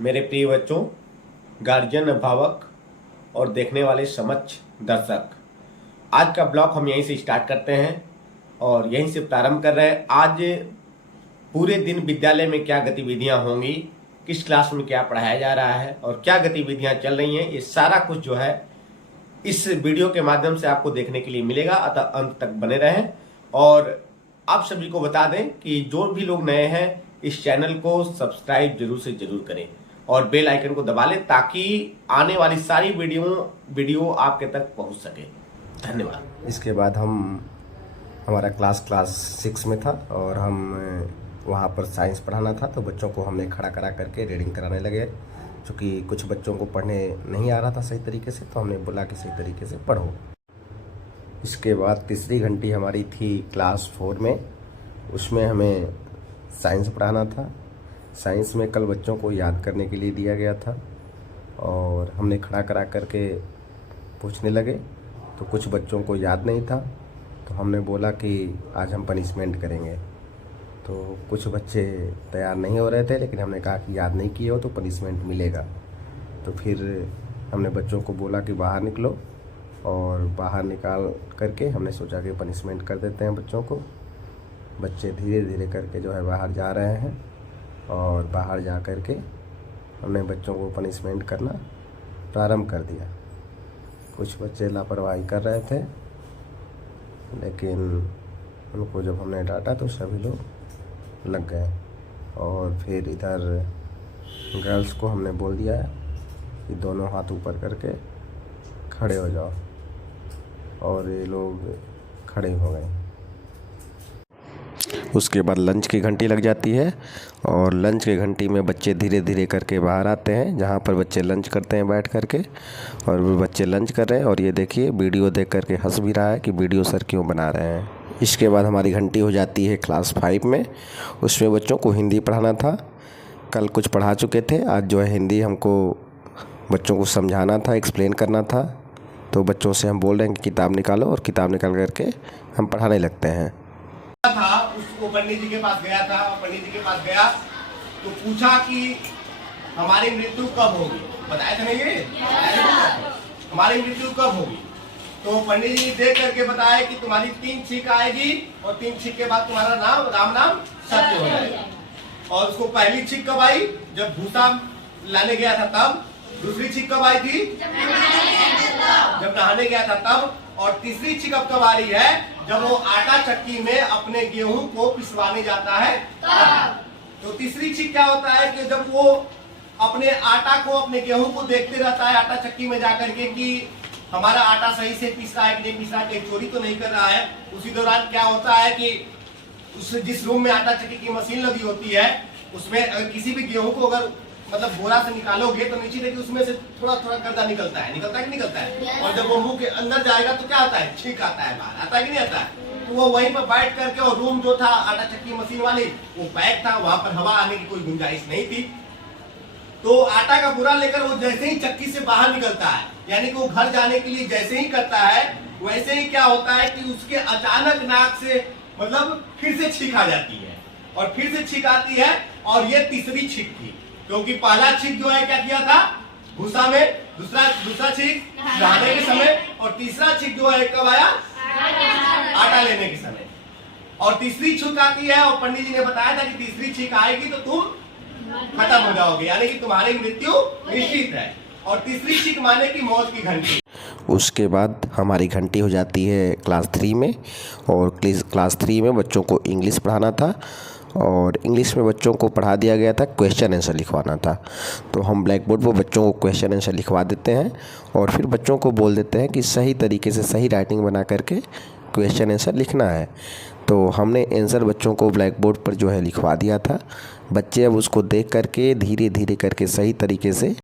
मेरे प्रिय बच्चों, गार्जियन, अभिभावक और देखने वाले समक्ष दर्शक, आज का ब्लॉग हम यहीं से स्टार्ट करते हैं और यहीं से प्रारंभ कर रहे हैं। आज पूरे दिन विद्यालय में क्या गतिविधियां होंगी, किस क्लास में क्या पढ़ाया जा रहा है और क्या गतिविधियां चल रही हैं, ये सारा कुछ जो है इस वीडियो के माध्यम से आपको देखने के लिए मिलेगा। अतः अंत तक बने रहें और आप सभी को बता दें कि जो भी लोग नए हैं इस चैनल को सब्सक्राइब जरूर से जरूर करें और बेल आइकन को दबा लें ताकि आने वाली सारी वीडियो आपके तक पहुंच सके। धन्यवाद। इसके बाद हमारा क्लास 6 में था और हम वहाँ पर साइंस पढ़ाना था, तो बच्चों को हमने खड़ा करा करके रीडिंग कराने लगे। क्योंकि कुछ बच्चों को पढ़ने नहीं आ रहा था सही तरीके से, तो हमने बोला कि सही तरीके से पढ़ो। इसके बाद तीसरी घंटी हमारी थी क्लास 4 में, उसमें हमें साइंस पढ़ाना था। साइंस में कल बच्चों को याद करने के लिए दिया गया था और हमने खड़ा करा करके पूछने लगे, तो कुछ बच्चों को याद नहीं था, तो हमने बोला कि आज हम पनिशमेंट करेंगे। तो कुछ बच्चे तैयार नहीं हो रहे थे, लेकिन हमने कहा कि याद नहीं किए हो तो पनिशमेंट मिलेगा। तो फिर हमने बच्चों को बोला कि बाहर निकलो, और बाहर निकाल करके हमने सोचा कि पनिशमेंट कर देते हैं बच्चों को। बच्चे धीरे धीरे करके जो है बाहर जा रहे हैं और बाहर जा कर के हमने बच्चों को पनिशमेंट करना प्रारंभ कर दिया। कुछ बच्चे लापरवाही कर रहे थे, लेकिन उनको जब हमने डांटा तो सभी लोग लग गए। और फिर इधर गर्ल्स को हमने बोल दिया कि दोनों हाथ ऊपर करके खड़े हो जाओ, और ये लोग खड़े हो गए। उसके बाद लंच की घंटी लग जाती है और लंच की घंटी में बच्चे धीरे धीरे करके बाहर आते हैं, जहाँ पर बच्चे लंच करते हैं बैठ करके। और वो बच्चे लंच कर रहे हैं और ये देखिए वीडियो देख करके हंस भी रहा है कि वीडियो सर क्यों बना रहे हैं। इसके बाद हमारी घंटी हो जाती है क्लास 5 में, उसमें बच्चों को हिंदी पढ़ाना था। कल कुछ पढ़ा चुके थे, आज जो है हिंदी हमको बच्चों को समझाना था, एक्सप्लेन करना था। तो बच्चों से हम बोल रहे हैं कि किताब निकालो, और किताब निकाल करके हम पढ़ाने लगते हैं। था उसको पंडित जी के पास गया था और पंडित जी के पास गया तो पूछा कि हमारी मृत्यु कब होगी। बताया था नहीं ये हमारी मृत्यु कब होगी। तो पंडित जी देख करके बताया कि तुम्हारी 3 छींक आएगी और 3 छींक के बाद तुम्हारा नाम राम नाम सत्य हो जाएगा। और उसको पहली छींक कब आई? जब भूसा लाने गया था तब। दूसरी छींक कब आई थी? जब नहाने गया था तब। और तीसरी छींक अब कब आ रही है? जब वो आटा चक्की में अपने गेहूं को पिसवाने जाता है तब। तो तीसरी छींक क्या होता है कि जब वो अपने आटा को, अपने गेहूं को देखते रहता है आटा चक्की में जाकर के कि हमारा आटा सही से पिस रहा है कि नहीं पिस रहा है, कहीं चोरी तो नहीं कर रहा है। उसी दौरान क्या होता है कि उस जिस रूम में आटा चक्की की मशीन लगी होती है, उसमें अगर किसी भी गेहूं को अगर मतलब बोरा से निकालोगे तो नीचे देखिए उसमें से थोड़ा थोड़ा गर्दा निकलता है कि निकलता है। और जब वो मुंह के अंदर जाएगा तो क्या आता है? छींक आता है, बाहर आता है कि नहीं आता है। तो वो वहीं पर बैठ करके, और रूम जो था आटा चक्की मशीन वाली वो पैक था, वहां पर हवा आने की कोई गुंजाइश नहीं थी। तो आटा का बोरा लेकर वो जैसे ही चक्की से बाहर निकलता है, यानी कि वो घर जाने के लिए जैसे ही करता है, वैसे ही क्या होता है कि उसके अचानक नाक से मतलब फिर से छींक आ जाती है और फिर से छींक आती है। और ये तीसरी छींक थी, क्योंकि पहला छींक जो है क्या किया था? भूसा में। दूसरा छींक नहाने के समय, और तीसरा छींक जो है कब आया? आटा लेने के समय। और तीसरी छींक आती है और पंडित जी ने बताया था कि तीसरी छींक आएगी तो तुम खत्म हो जाओगे, यानी कि तुम्हारी मृत्यु निश्चित है। और तीसरी छींक माने की मौत की घंटी। उसके बाद हमारी घंटी हो जाती है क्लास 3 में, और क्लास 3 में बच्चों को इंग्लिश पढ़ाना था। और इंग्लिश में बच्चों को पढ़ा दिया गया था, क्वेश्चन आंसर लिखवाना था। तो हम ब्लैक बोर्ड पर बच्चों को क्वेश्चन आंसर लिखवा देते हैं और फिर बच्चों को बोल देते हैं कि सही तरीके से सही राइटिंग बना करके क्वेश्चन आंसर लिखना है। तो हमने आंसर बच्चों को ब्लैक बोर्ड पर जो है लिखवा दिया था। बच्चे अब उसको देख करके धीरे धीरे करके सही तरीके से